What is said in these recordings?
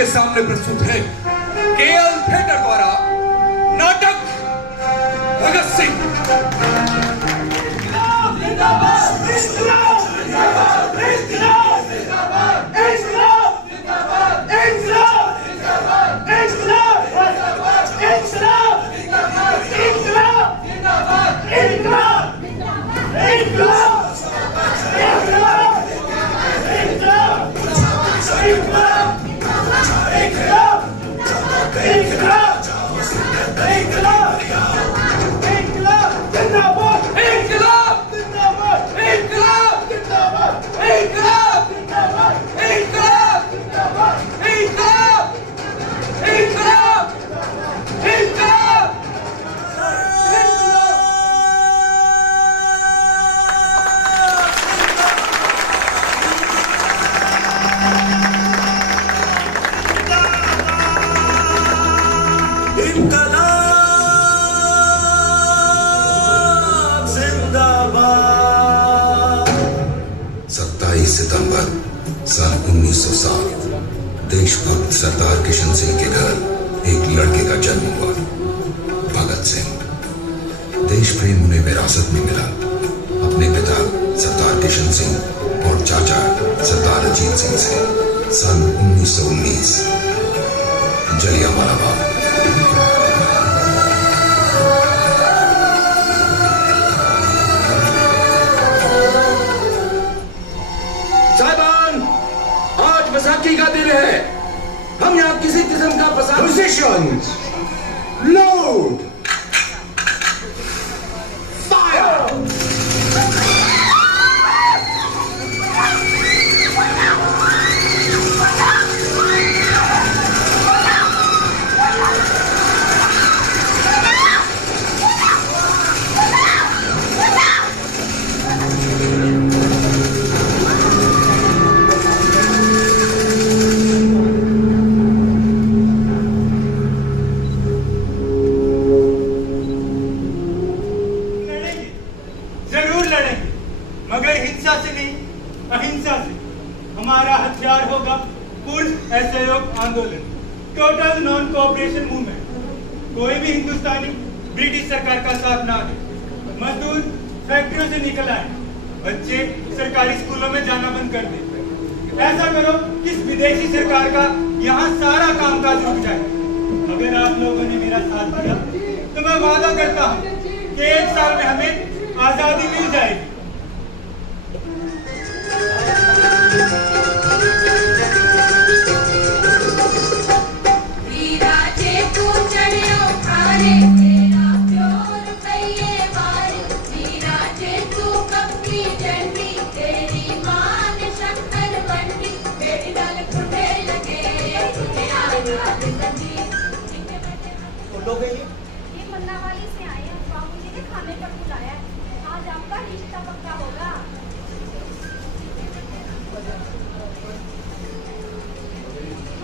आपके सामने प्रस्तुत है केएल थिएटर द्वारा नाटक भगत सिंह। सितंबर सन 1907 देशभक्त सरदार किशन सिंह के घर एक लड़के का जन्म हुआ, भगत सिंह। देश प्रेम उन्हें विरासत में मिला। अपने पिता सरदार किशन सिंह और चाचा सरदार अजीत सिंह से सन 1919 जलियांवाला बाग। बैसाखी का दिन है। हम यहाँ किसी किस्म का प्रसाद Positions! Load! Fire! मगर हिंसा से नहीं, अहिंसा से। हमारा हथियार होगा पूर्ण असहयोग आंदोलन, टोटल नॉन कोऑपरेशन मूवमेंट। कोई भी हिंदुस्तानी ब्रिटिश सरकार का साथ ना दे। मजदूर फैक्ट्रियों से निकल आए, बच्चे सरकारी स्कूलों में जाना बंद कर दे। ऐसा करो कि इस विदेशी सरकार का यहाँ सारा कामकाज रुक जाए। अगर आप लोगों ने मेरा साथ दिया तो मैं वादा करता हूँ कि 1 साल में हमें आजादी मिल जाएगी। ये मन्ना वाली से आए हैं, बाबूजी ने खाने पर बुलाया है। आज आपका रिश्ता पक्का होगा।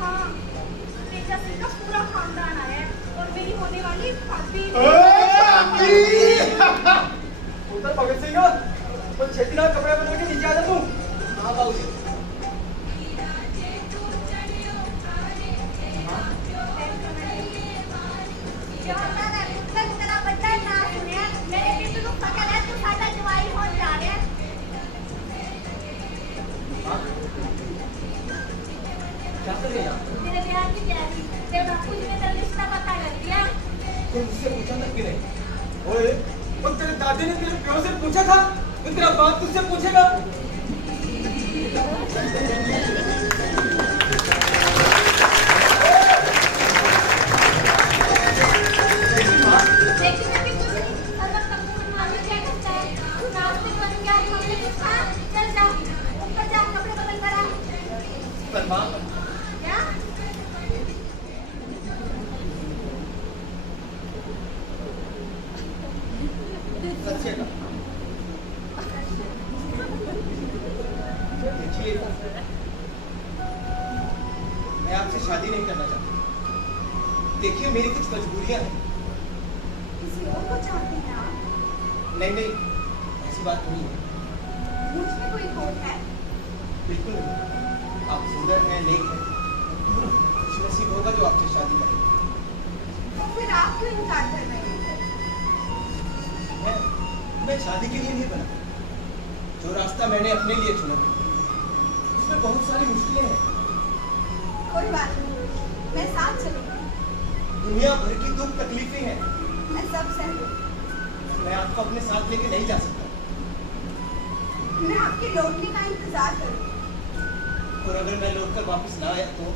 हाँ, तेजा सिंह का पूरा खानदान आया है और मेरी होने वाली भाभी। उधर भगत सिंह तो छेतीना कपड़े बदल के नीचे आ जा तू। हाँ बाबूजी। मेरे ब्याह की तैयारी, तेरे बापू जी ने तेरा रिश्ता पता कर दिया। तो मुझसे पूछा तक क्यों नहीं? ओए, तो तेरे दादी ने तेरे प्यार से पूछा था, तो तेरा बाप तुझसे पूछेगा। क्या? मैं आपसे शादी नहीं करना चाहता। देखिए मेरी कुछ मजबूरियां हैं। किसी और को चाहते हैं आप? नहीं नहीं, ऐसी बात नहीं है। मुझ में कोई खोट है? बिल्कुल नहीं। आप सुंदर हैं, नेक हैं, खुशनसीब होगा जो आपसे शादी करेगा। तो फिर आप क्यों इनकार कर रहे हैं? मैं शादी के लिए नहीं बना। जो रास्ता मैंने अपने लिए चुना उसमें बहुत सारी मुश्किलें हैं। कोई बात नहीं, मैं साथ चलूंगी। दुनिया भर की दुख तकलीफें हैं। मैं सब सह लूंगी। मैं आपको अपने साथ लेके नहीं जा सकता। मैं आपके लौटने का इंतजार करूंगी। और अगर मैं लौट कर वापस ना आया तो?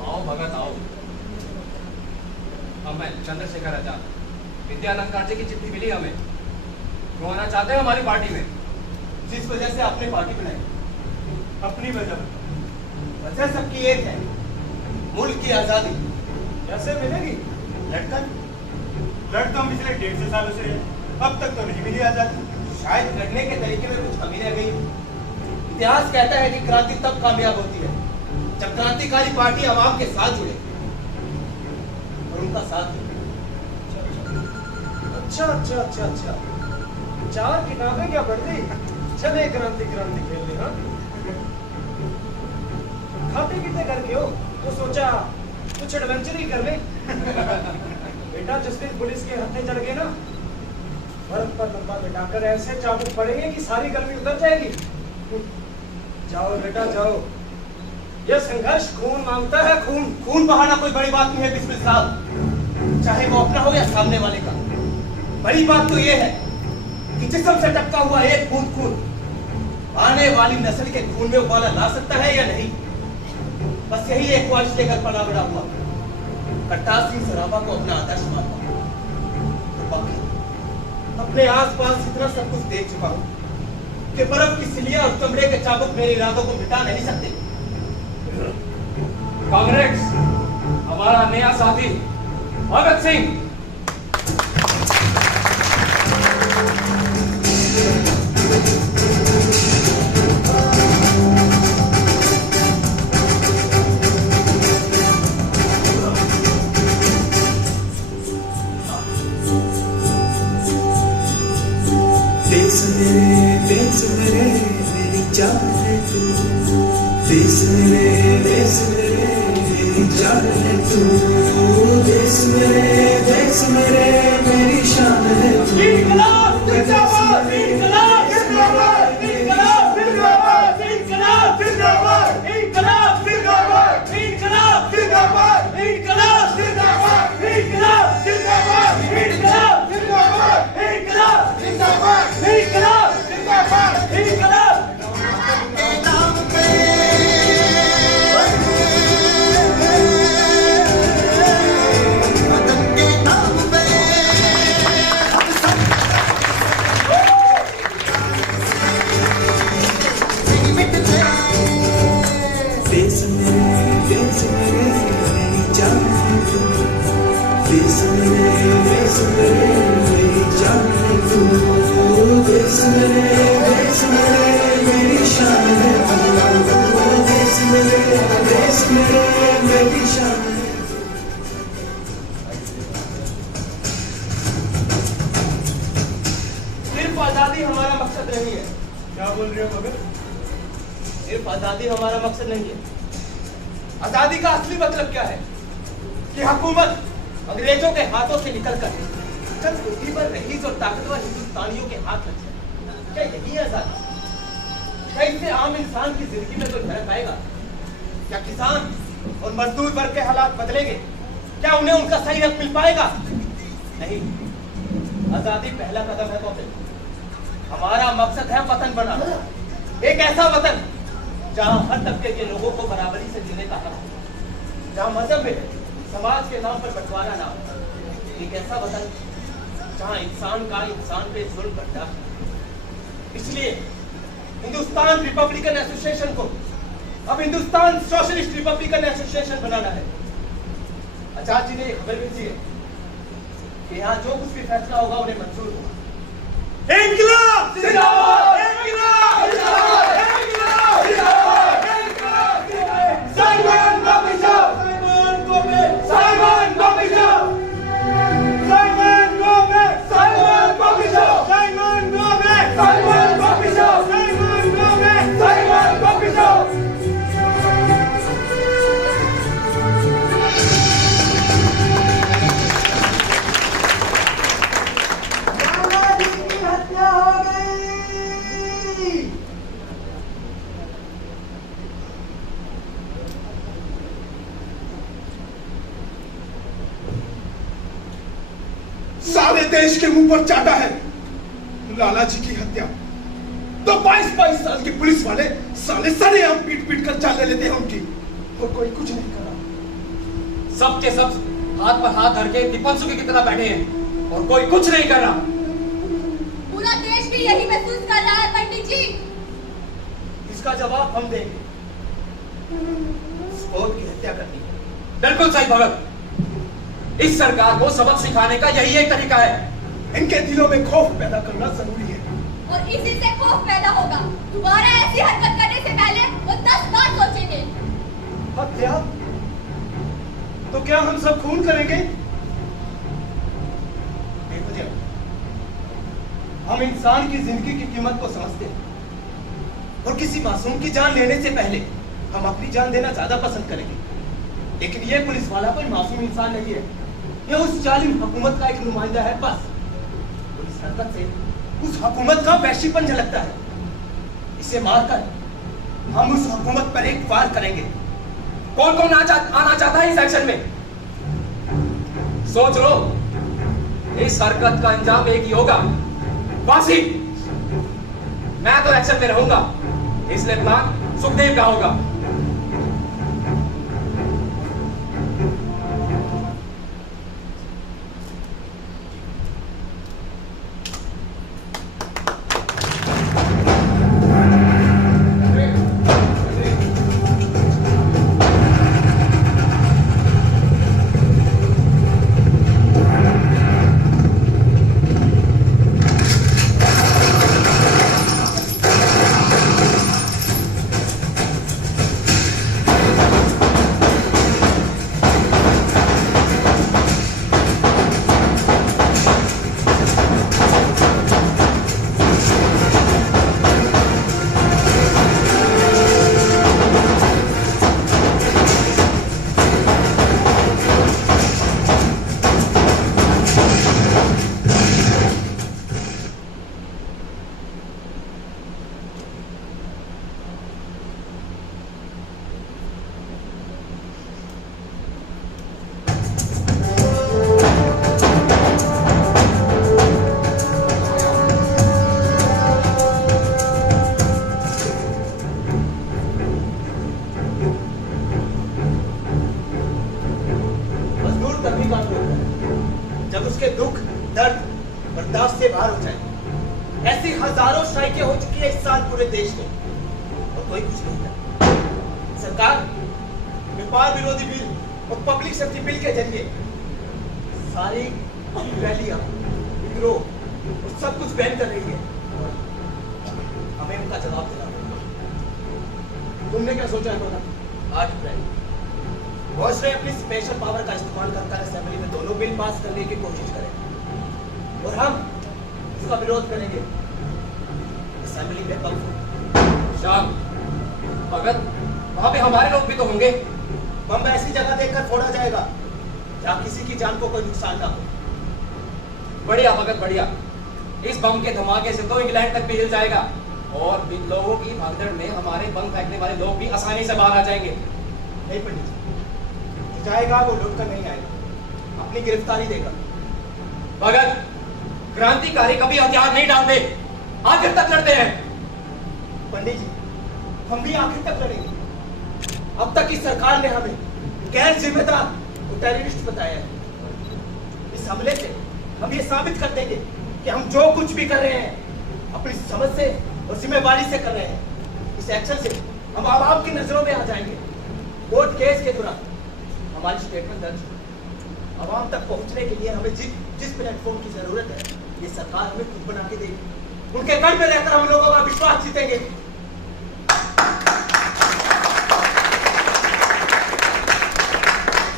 आओ भगत आओ। मैं चंद्रशेखर आचार्य, विद्यालंकार जी की चिट्ठी मिली हमें। वो आना चाहते हैं हमारी पार्टी में। जिस वजह से आपने पार्टी बनाई, अपनी वजह वजह सबकी एक है, मुल्क की आजादी। कैसे मिलेगी? लड़कर लड़ तो हम पिछले 150 सालों से है, अब तक तो नहीं मिली आजादी। शायद लड़ने के तरीके में कुछ कमी रह गई। इतिहास कहता है कि क्रांति तब कामयाब होती है जब क्रांतिकारी पार्टी आवाम के साथ जुड़े और उनका साथ दे। अच्छा अच्छा अच्छा अच्छा, 4 किताबें क्या पढ़ दी? चले क्रांति क्रांति खेलने। हाँ, खाते पीते करके हो तो सोचा कुछ एडवेंचर ही कर ले। बेटा जिस दिन पुलिस के हत्थे चढ़ गए ना, बर्फ पर लंबा बिठाकर ऐसे चाबुक पड़ेंगे कि सारी गर्मी उतर जाएगी। जाओ बेटा जाओ, यह संघर्ष खून मांगता है, खून। खून बहाना कोई बड़ी बात नहीं है बिस्मिल साहब, चाहे वो अपना हो या सामने वाले का। बड़ी बात तो ये है कि जिस्म से टपका हुआ एक बूंद खून आने वाली नस्ल के खून में उबाला ला सकता है या नहीं। बस यही एक ख्वाहिश लेकर पला बड़ा हुआ करतार सिंह सराबा को अपना आदर्श मानता। और बाकी अपने आसपास इतना सब कुछ देख चुका हूं कि बर्फ की सिलियां और चमड़े के चाबुक मेरे इरादों को मिटा नहीं सकते। कांग्रेस, हमारा नया साथी भगत सिंह। देश मेरे मेरी जान है तू। देश मेरे मेरी जान है तू। देश मेरे मेरी शान है तू। इंकलाब जिंदाबाद, इंकलाब जिंदाबाद, इंकलाब जिंदाबाद, इंकलाब जिंदाबाद, इंकलाब जिंदाबाद, इंकलाब जिंदाबाद, इंकलाब जिंदाबाद, इंकलाब जिंदाबाद, इंकलाब जिंदाबाद, इंकलाब जिंदाबाद, इंकलाब जिंदाबाद, इंकलाब के नाम पे वतन के नाम पे मिट गए। देश मेरे मेरी जान है तू। देश मेरे मेरी जान है तू। देश मेरे मेरी शान है तू। देश मेरे मेरी शान है। सिर्फ आजादी हमारा मकसद नहीं है। क्या बोल रहे हो मगर? सिर्फ आजादी हमारा मकसद नहीं है। आजादी का असली मतलब क्या है कि हुकूमत अंग्रेजों के हाथों से निकलकर चंद बुद्धिमान रईस और ताकतवर हिंदुस्तानियों के हाथ लग जाए। क्या यही है आजादी? क्या इससे आम इंसान की जिंदगी में कोई फर्क आएगा? क्या किसान और मजदूर वर्ग के हालात बदलेंगे? क्या उन्हें उनका सही हक मिल पाएगा? नहीं। आजादी पहला कदम है। तो हमारा मकसद है वतन बनाना, एक ऐसा वतन जहां हर तबके के लोगों को बराबरी से जीने का हक हो, जहां मजहब में समाज के नाम पर बंटवारा ना हो, एक ऐसा वतन जहां इंसान का इंसान पे जुल्म बर्दाश्त नहीं। इसलिए हिंदुस्तान रिपब्लिकन एसोसिएशन को अब हिंदुस्तान सोशलिस्ट रिपब्लिकन एसोसिएशन बनाना है। आचार्य जी ने खबर भेजी है कि यहाँ जो कुछ भी फैसला होगा उन्हें मंजूर होगा। इंकलाब जिंदाबाद, इंकलाब जिंदाबाद, इंकलाब सारे देश के मुंह पर चाटा है। लाला जी की हत्या तो 22-22 साल के पुलिस वाले साले सरेआम पीट कर जान ले लेते हैं उनकी, और कोई कुछ नहीं कर रहा। सब के सब हाथ पर हाथ धर के दीपंसुकी की तरह बैठे हैं और कोई कुछ नहीं कर रहा। पूरा देश भी यही महसूस कर रहा है पंडित जी। इसका जवाब हम देंगे। स्पोर्ट की हत्या करनी है। बिल्कुल सही भगत। इस सरकार को सबक सिखाने का यही एक तरीका है। इनके दिलों में खौफ पैदा करना जरूरी है, और इसी से खौफ पैदा होगा। दोबारा ऐसी हरकत करने से पहले वो 10 बार सोचेंगे। हत्या? तो क्या हम सब खून करेंगे? देखो जी, हम इंसान की जिंदगी की कीमत को समझते हैं और किसी मासूम की जान लेने से पहले हम अपनी जान देना ज्यादा पसंद करेंगे। लेकिन ये पुलिस वाला कोई मासूम इंसान नहीं है, ये उस जालिम हुकूमत का एक नुमाइंदा है। बस पुलिस हरकत से उस हुकूमत का वहशीपन झलकता है। इसे मारकर हम उस हुकूमत पर एक वार करेंगे। कौन कौन आना चाहता है इस एक्शन में? सोच लो, इस हरकत का अंजाम एक ही होगा, फांसी। मैं तो एक्शन में रहूंगा, इसलिए प्लान सुखदेव का होगा। जब उसके दुख दर्द बर्दाश्त से बाहर हो जाए। ऐसी हजारों स्ट्राइकें हो चुकी है इस साल पूरे देश में और कोई कुछ नहीं करता। सरकार व्यापार विरोधी बिल और पब्लिक सेफ्टी बिल के जरिए सारी रैलियां, विद्रोह और सब कुछ बैन कर रही है। हमें उनका जवाब देना होगा। तुमने क्या सोचा है पता? 8 अप्रैल बॉस ने अपनी स्पेशल पावर का इस्तेमाल कर असेंबली में दोनों बिल पास करने की कोशिश करें और हम इसका विरोध करेंगे असेंबली में कल। शाम भगत, वहां पे हमारे लोग भी तो होंगे। बम ऐसी जगह देखकर फोड़ा जाएगा जहां किसी की जान को कोई नुकसान ना हो। बढ़िया भगत, बढ़िया। इस बम के धमाके से तो इंग्लैंड तक भी हिल जाएगा और लोगों की भागदड़ में हमारे बम फेंकने वाले लोग भी आसानी से बाहर आ जाएंगे। नहीं पंडित जी, जाएगा वो लौट कर नहीं आएगा, अपनी गिरफ्तारी देगा। भगत, क्रांतिकारी कभी हथियार नहीं डालते, आखिर तक लड़ते हैं। पंडित जी, हम भी आखिर तक लड़ेंगे। अब तक इस सरकार ने हमें गैर जिम्मेदार और टेररिस्ट बताया है। इस हमले से हम ये साबित कर देंगे कि हम जो कुछ भी कर रहे हैं अपनी समझ से और जिम्मेवारी से कर रहे हैं। इस एक्शन से हम आवाम की नजरों में आ जाएंगे। कोर्ट केस के दौरान हमारी स्टेटमेंट दर्ज आवाम तक पहुंचने के लिए हमें जिस प्लेटफॉर्म की जरूरत है ये सरकार हमें खुद बना के देगी। उनके घर में रहकर हम लोगों का विश्वास जीतेंगे।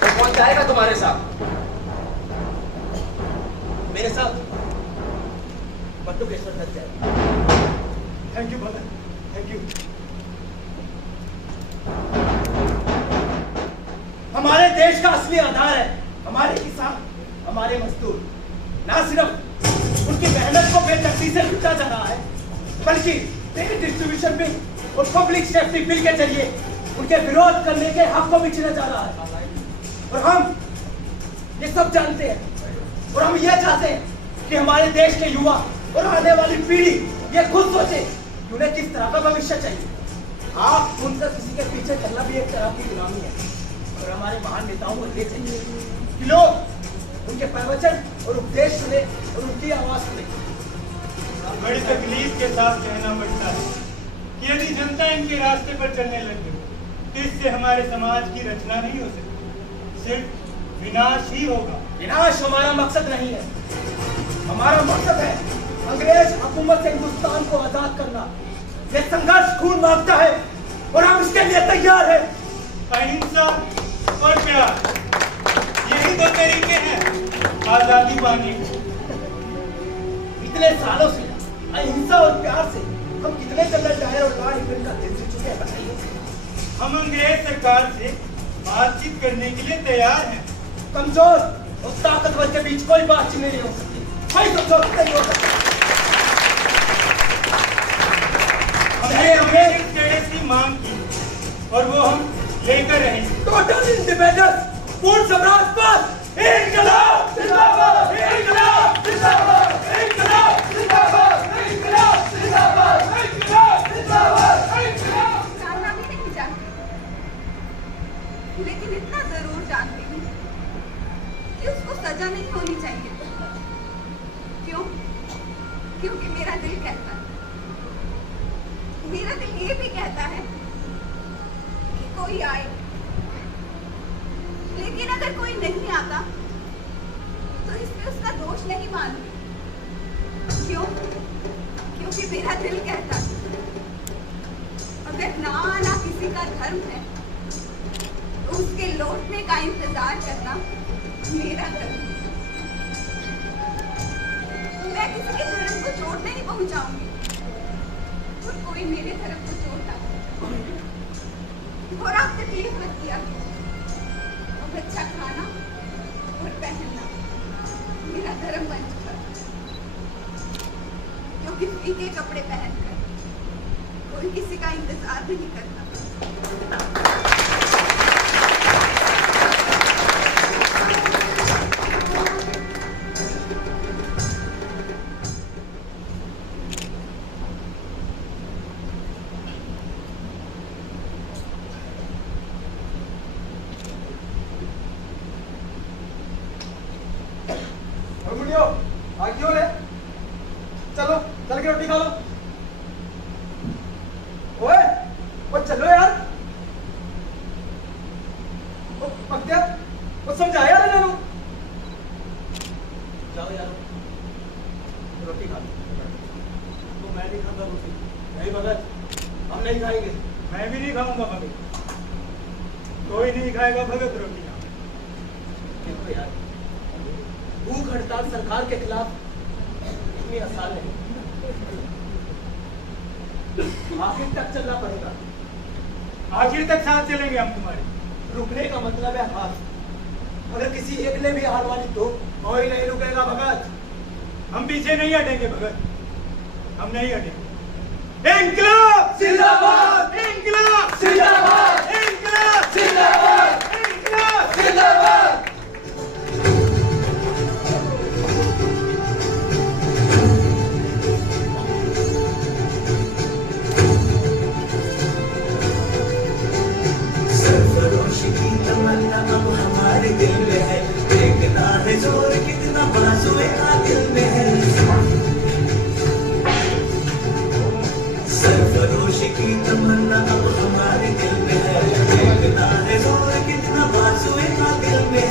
तो कौन जाएगा तुम्हारे साथ? मेरे साथ बटुकेश्वर तक जाएगा। Thank you Bhagat, thank you. हमारे देश का असली आधार है हमारे किसान, हमारे मजदूर। ना सिर्फ उनकी मेहनत को बेतरतीब से लूटा जा रहा है बल्कि डिस्ट्रीब्यूशन बिल और पब्लिक सेफ्टी बिल के जरिए उनके विरोध करने के हक को भी छीना जा रहा है। और हम ये सब जानते हैं और हम ये चाहते हैं कि हमारे देश के युवा और आने वाली पीढ़ी ये खुद सोचे कि उन्हें किस तरह का भविष्य चाहिए। आप सुनकर किसी के पीछे चलना भी एक तरह की गुलामी है। और हमारे महान नेताओं को ये चाहिए कि लोग उनके प्रवचन और उपदेश सुने और उनकी आवाज सुने। बड़ी तकलीफ के साथ कहना पड़ता है कि यदि जनता इनके रास्ते पर चलने लगे तो इससे हमारे समाज की रचना नहीं हो सकती, सिर्फ विनाश ही होगा। विनाश हमारा मकसद नहीं है, हमारा मकसद है अंग्रेज हुकूमत से हिंदुस्तान को आजाद करना। यह संघर्ष खून मांगता है और हम इसके लिए तैयार हैं। अहिंसा और प्यार, यही दो तरीके हैं आजादी पाने के। इतने सालों से अहिंसा और प्यार से हम कितने जनरल डायर और लॉर्ड इरविन का दिल जीत चुके हैं, बताइए। हम अंग्रेज सरकार से बातचीत करने के लिए तैयार हैं। कमजोर और ताकतवर के बीच कोई बातचीत नहीं हो सकती, कोई समझौता नहीं हो सकता। हमने अंग्रेज स्टेटस की मांग की और वो हम लेकर रहेंगे। टोटल इंडिपेंडेंस, पूर्ण स्वराजवाद, इंकलाब जिंदाबाद, इंकलाब जिंदाबाद, इंकलाब जिंदाबाद, इंकलाब जिंदाबाद, इंकलाब जिंदाबाद, इंकलाब। जानना भी नहीं जानती, लेकिन इतना जरूर जानती हूँ कि उसको सजा नहीं होनी चाहिए। क्यों? क्योंकि मेरा दिल कहता है, मेरा दिल ये भी कहता है कि कोई आए, लेकिन अगर कोई नहीं आता तो इसमें उसका दोष नहीं मानूंगी। क्यों? क्योंकि मेरा दिल कहता है अगर ना आना किसी का धर्म है तो उसके लौटने का इंतजार करना मेरा धर्म है। मैं किसी के धर्म को चोट नहीं पहुंचाऊंगी और कोई मेरे धर्म को चोट आए। और आप तकलीफ मत किया, अच्छा खाना और पहनना मेरा धर्म बन चुका, क्योंकि फीके कपड़े पहनकर कोई किसी का इंतजार नहीं करता। चलो चल के रोटी खा लो। ओए, वो चलो यार। वो पक्का, वो समझा यार इन्हें लोग। जाओ यार, रोटी खा लो। तो मैं नहीं खाता रोटी। नहीं भगत, हम नहीं खाएंगे। मैं भी नहीं खाऊंगा भगत, कोई नहीं खाएगा भगत रोटी। देखो यार, भूख हड़ताल सरकार के खिलाफ इतनी आसान नहीं, आखिर तक चलना पड़ेगा। आखिर तक साथ चलेंगे हम तुम्हारे। रुकने का मतलब है हार। अगर किसी एक ने भी हार मानी तो कोई नहीं रुकेगा भगत। हम पीछे नहीं हटेंगे भगत, हम नहीं हटेंगे। इंकलाब जिंदाबाद, इंकलाब जिंदाबाद, इंकलाब जिंदाबाद, इंकलाब जिंदाबाद। सरफरोशी की तमन्ना अब हमारे दिल में है, देखना है जोर कितना बाजुए आदिल में है। सरफरोशी की तमन्ना अब हमारे दिल में है, देखना है जोर कितना बाजुए आदिल में है।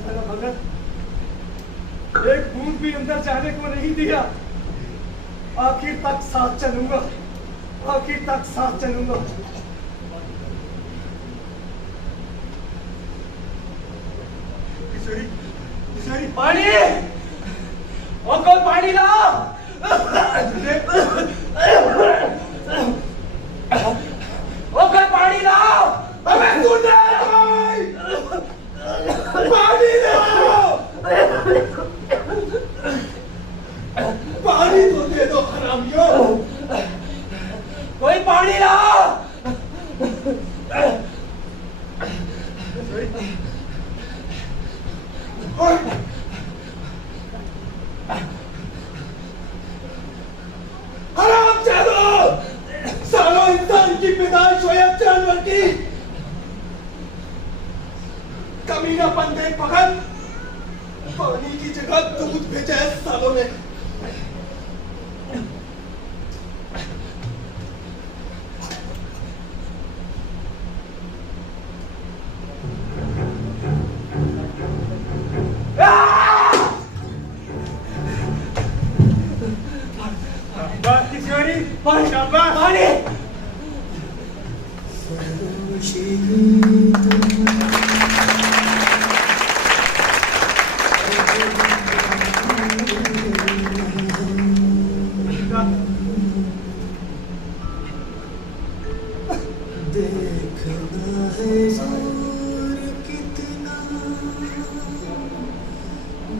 था ना भगत, एक बूंद भी अंदर जाने को नहीं दिया। आखिर तक साथ चलूंगा, आखिर तक साथ चलूंगा। किशोरी, किशोरी, पानी, और कोई पानी लाओ। ओ कोई पानी लाओ। अबे तू दे भाई, पानी लाओ, पानी तो दे दो हरामियों। कोई पानी लाओ। हराम चलो, सालों इंसान की पैदाइश हो या जानवर की, कमीनापन देख भगत, पानी की जगह दूध भेजा है सालों ने। किशोरी, शाबाश। पानी। देखना है जोर कितना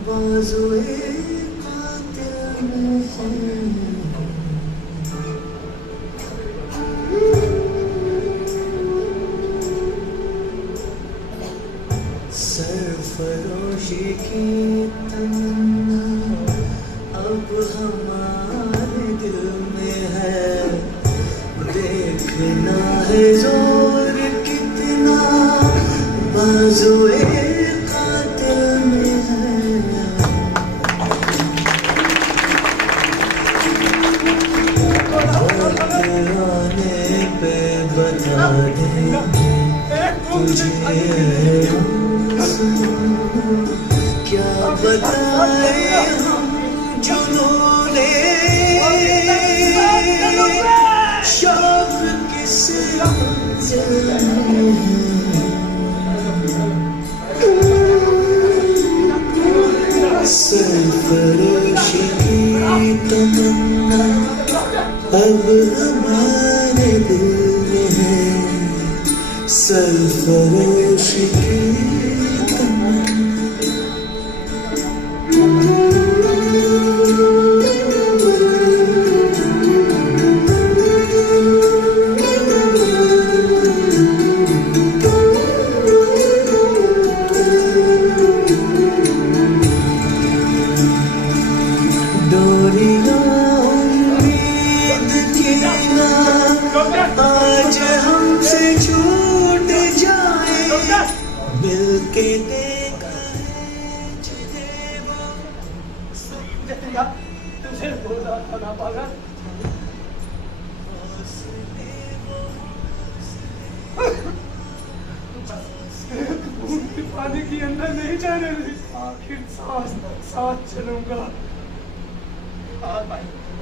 बाजुए कातिल में है। सरफरोशी की तमन्ना अब हमारे दिल में है। देखना है जोर कितना बाजुए कातिल में है। वक्त आने पे बता देंगे तुझे क्या बताए हम जुनूने शौक किस सरफरोशी की तमन्ना अब हमारे दिल में है। सरफरोशी की आज हमसे छूट जाए मिलके देखा है जिन्हें वो। जतिया, तुझे बोला था ना पागल। पानी के अंदर नहीं जाने दी। आखिर सांस साथ चलूंगा।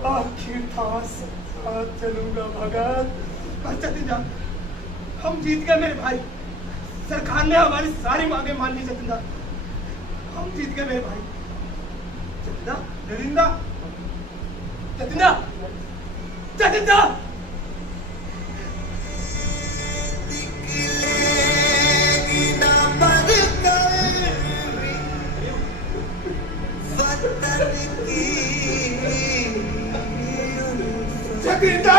आखिर सांस साथ चलूंगा भगत। जतिंदा, हम जीत गए मेरे भाई। सरकार ने हमारी सारी मांगे मान ली जतिंदा, हम जीत गए मेरे भाई। जतिंदा, जतिंदा, जतिंदा, जतिंदा। जतिंदा,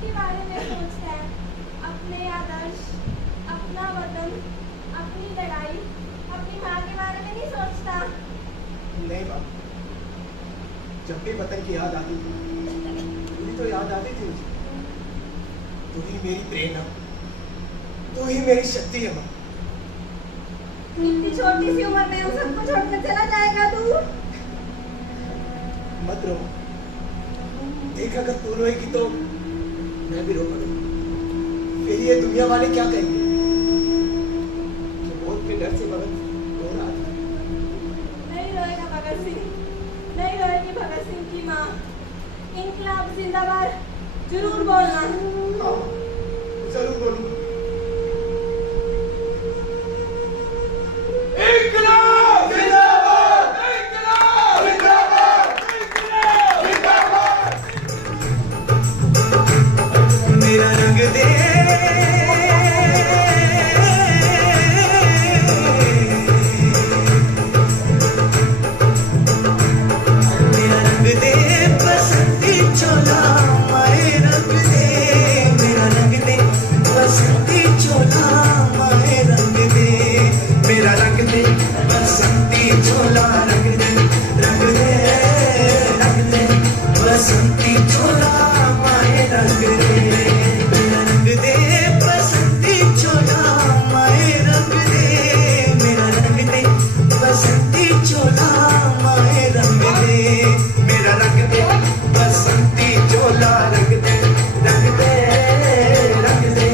के बारे में सोचता है, अपने आदर्श, अपना वतन, अपनी लड़ाई, अपनी माँ के बारे में नहीं सोचता। नहीं माँ, जब भी वतन की याद आती थी, तुझी तो याद आती थी मुझे। तू ही मेरी प्रेरणा, तू ही मेरी शक्ति है माँ। इतनी छोटी सी उम्र में हम सबको छोड़कर चला जाएगा तू? मत रो, देख अगर तू रोएगी तो मैं भी रो पड़ूंगा। फिर ये दुनिया वाले क्या कहेंगे कि मौत के डर से भगत रो रहा था। नहीं रोएगा भगत सिंह, नहीं रोएगी भगत सिंह की माँ। इंकलाब जिंदाबाद जरूर बोलना। हाँ, जरूर बोलूंगा। इंकलाब जिंदाबाद, इंकलाब जिंदाबाद, इंकलाब जिंदाबाद। मेरा रंग दे मेरा रंग दे बसंती चोला, माए रंग दे मेरा रंग दे बसंती चोला, माए रंग दे मेरा रंग दे बसंती चोला, रंग दे रंग दे रंग दे बसंती चोला, माए रंग दे मेरा रंग दे बसंती चोला, माए रंग दे मेरा रंग दे बसंती चोला, माए रंग दे मेरा रंग दे बसंती चोला, रंग दे रंग दे रंग दे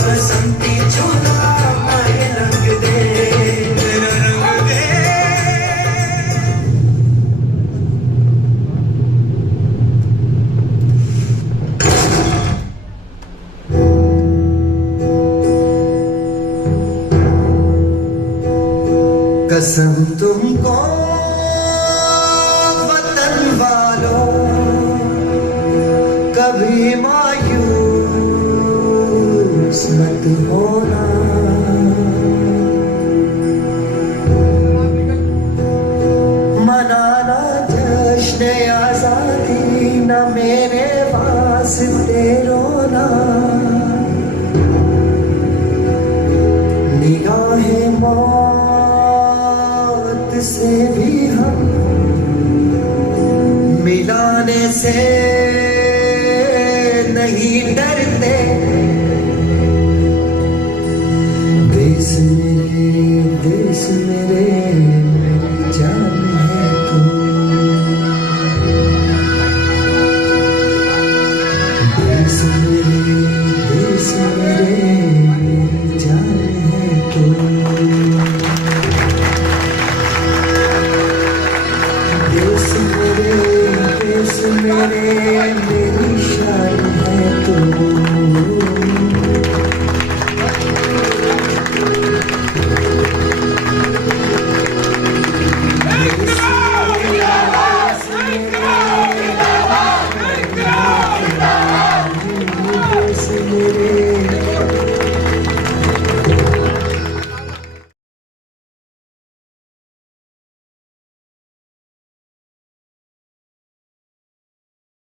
बसंती चोला, माए रंग दे मेरा रंग दे। कसम तुमको वतन वालों, कभी मायूस मत होना। मनाना जश्न आजादी, न मेरे वास्ते रोना। निगाहे मौत से भी हम मिलाने से